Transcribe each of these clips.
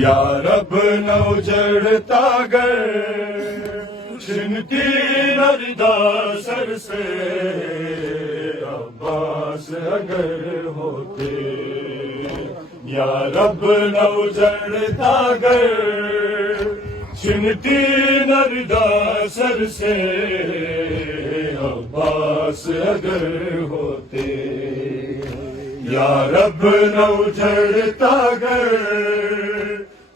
یا رب نہ اجڑتا گر چھنتی نہ ردا سر سے عباس اگر ہوتے یا رب نہ اجڑتا گر چھنتی نہ ردا سر سے عباس اگر ہوتے یا رب نہ اجڑتا گر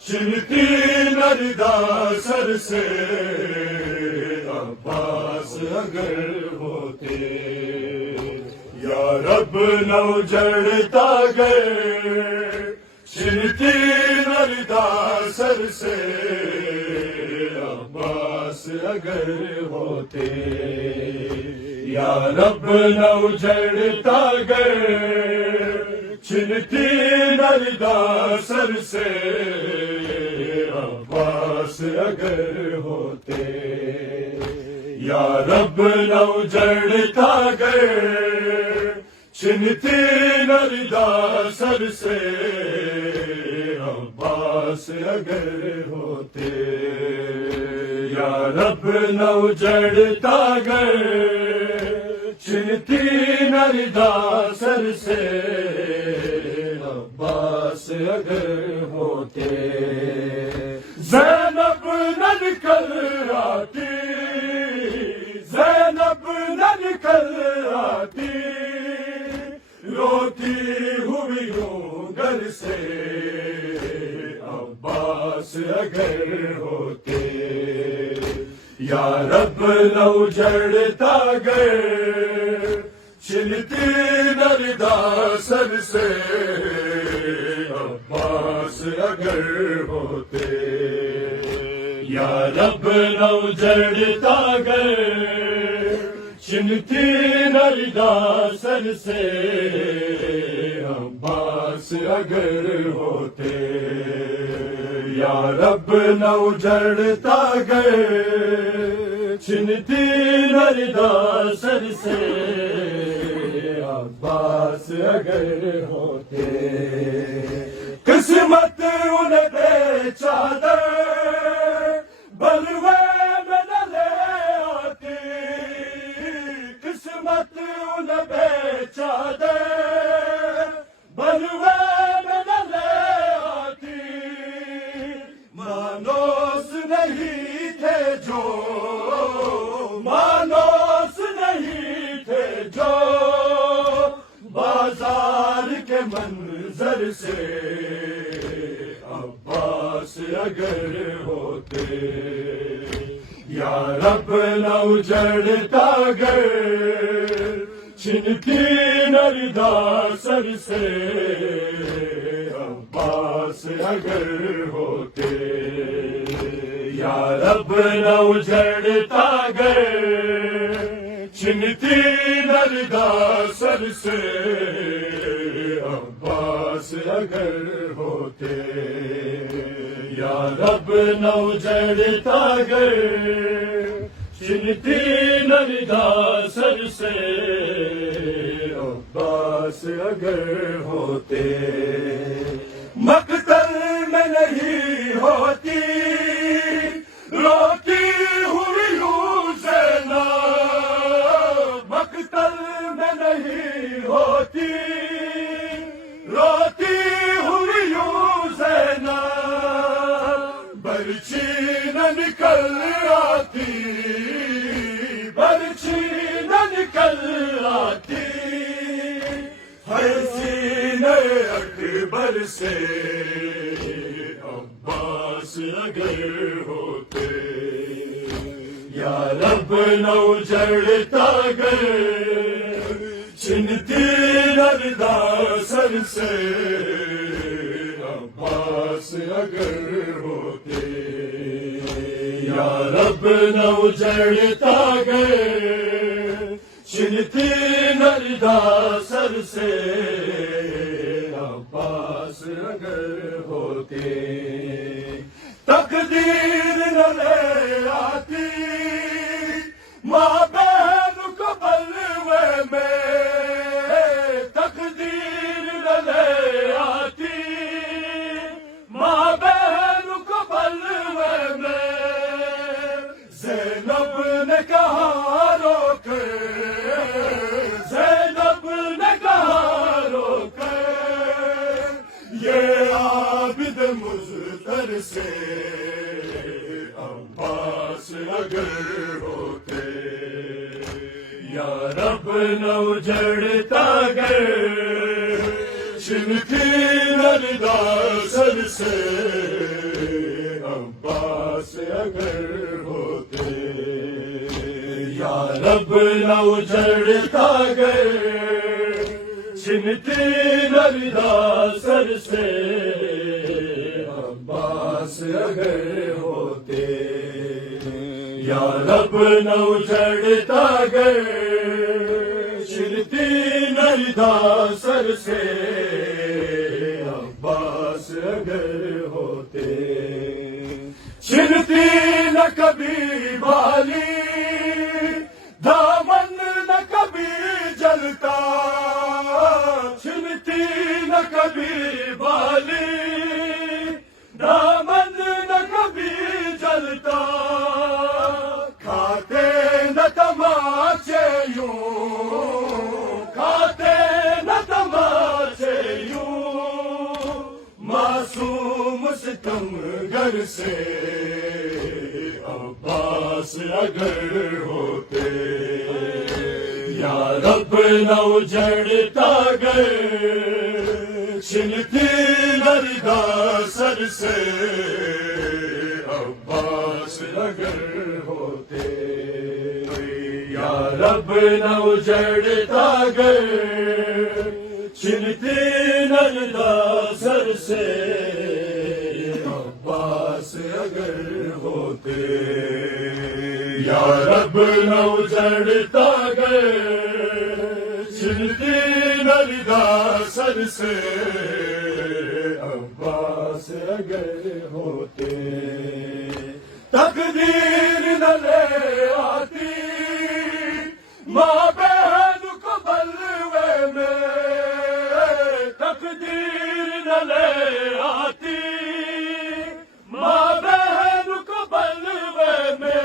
چھنتی نہ ردا سر سے عباس اگر ہوتے یا رب نہ اجڑتا گر چھنتی نہ ردا سر سے عباس اگر ہوتے یا رب نہ اجڑتا گر چھنتی نہ ردا سر سے عباس اگر ہوتے یا رب نہ اجڑتا گر چھنتی نہ ردا سر سے عباس اگر ہوتے یا رب نہ اجڑتا گر چھنتی نہ ردا سر سے عباس اگر ہوتے زینب نہ نکل آتی زینب نہ نکل آتی روتی ہوئی ہوں گھر سے عباس اگر ہوتے یا رب نہ اجڑتا گر چھنتی نہ ردا سر سے عباس اگر ہوتے یا رب نہ اجڑتا گر چھنتی نہ ردا سر سے عباس اگر ہوتے یا رب نہ اجڑتا گر چھنتی نہ ردا سر سے عباس اگر ہوتے قسمت انہیں دے چادر بلوے میں نہ لے آتی قسمت انہیں دے چادر بلوے میں نہ لے آتی مانوس نہیں تھے جو مانوس نہیں تھے جو بازار کے منظر سے عباس اگر ہوتے یا رب نہ اجڑتا گر چھنتی نہ ردا سر سے عباس اگر ہوتے یا رب نہ اجڑتا گر چھنتی نہ ردا سر سے عباس اگر ہوتے یا رب نہ اجڑتا گر چھنتی نہ ردا سر سے عباس اگر ہوتے مقتل میں نہیں ہوتی روتی ہوئی ہوں زینب مقتل میں نہیں ہوتی روتی ہوئی ہوں زینب برچی نہ نکل آتی برچی نہ نکل آتی ہے سینہ اکبر سے عباس اگر ہوتے یا رب نہ اجڑتا گر چھنتی نہ ردا سر سے عباس اگر ہوتے یا رب نہ اجڑتا گر چھنتی نہ ردا سر سے عباس اگر ہوتے تقدیر نہ لے آتی ماں بہن کو بلوے میں تقدیر نہ لے آتی ماں بہن عابد مزتر سے عباس اگر ہوتے، یا رب نہ اجڑتا گر چھنتی نردا سر سے عباس اگر ہوتے، یا رب نہ اجڑتا گر چھنتی نردا سر سے عباس اگر ہوتے، یا رب نہ اجڑتا گر چھنتی نردا سر سے عباس اگر ہوتے، چھنتی نہ کبھی بالی دامن نہ کبھی جلتا، چھنتی نہ کبھی بالی دامن نہ کبھی جلتا، کھاتے نہ تماچے یوں، کھاتے نہ تماچے یوں، معصوم ستم گر سے عباس اگر ہوتے، یا رب نہ اجڑتا گر چھنتی نردا سر سے عباس اگر ہوتے، یا رب نہ اجڑتا گر چھنتی نردا سر سے عباس اگر ہوتے، یا رب نہ اجڑتا گر چھنتی نردا سر سے عباس اگر ہوتے، تقدیر نہ لے آتی ماں بہن کو بلوے میں، تقدیر نہ لے آتی ماں بہن کو بلوے میں،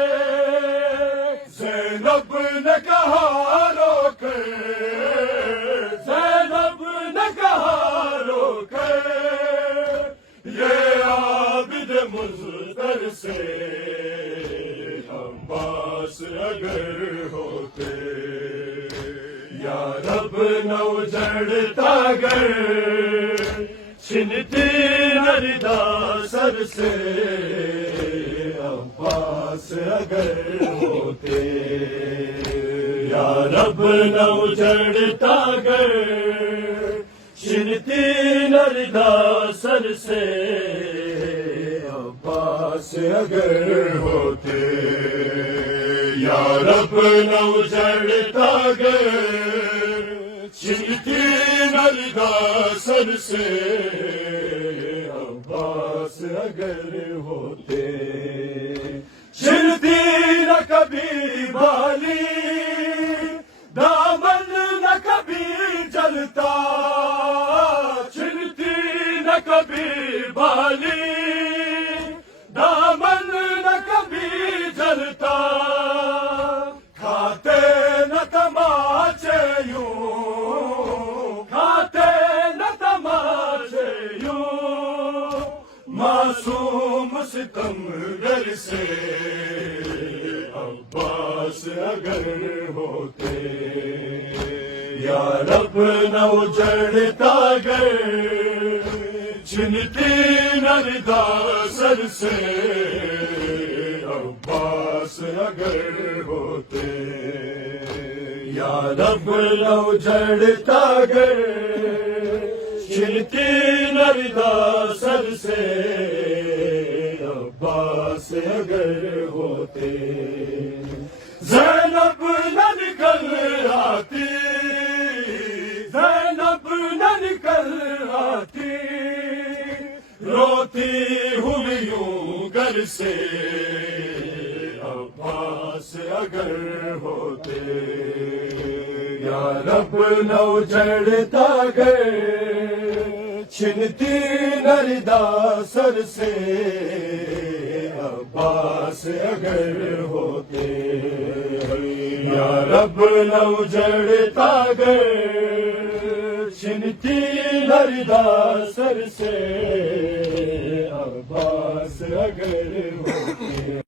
زینب نے کہا رو کر، زینب نے کہا رو کر، یہ عابد مزتر سے عباس اگر ہوتے، یا رب نہ اجڑتا گر چھنتی نردا سر سے عباس اگر ہوتے، یا رب نہ اجڑتا گر چھنتی نردا سر سے عباس اگر ہوتے، یا رب نہ اجڑتا گر چھنتی نردا سر سے عباس اگر ہوتے، چھنتی نہ کبھی بالی دامن نہ کبھی جلتا، چھنتی نہ کبھی بالی دامن نہ کبھی جلتا، کھاتے نہ تماچے یوں، کھاتے نہ تماچے یوں، معصوم ستم گر سے عباس اگر ہوتے، یا رب نہ اجڑتا گر چھنتی نردا سر سے عباس اگر ہوتے، یا رب نہ اجڑتا گر چھنتی نردا سر سے عباس اگر ہوتے، زینب نہ نکل آتی، زینب نہ نکل آتی، روتی ہوئی یوں گر سے عباس اگر ہوتے، یا رب نہ اجڑتا گر چھنتی نردا سر سے عباس اگر ہوتے، یا رب نہ اجڑتا گر چھنتی نردا سر سے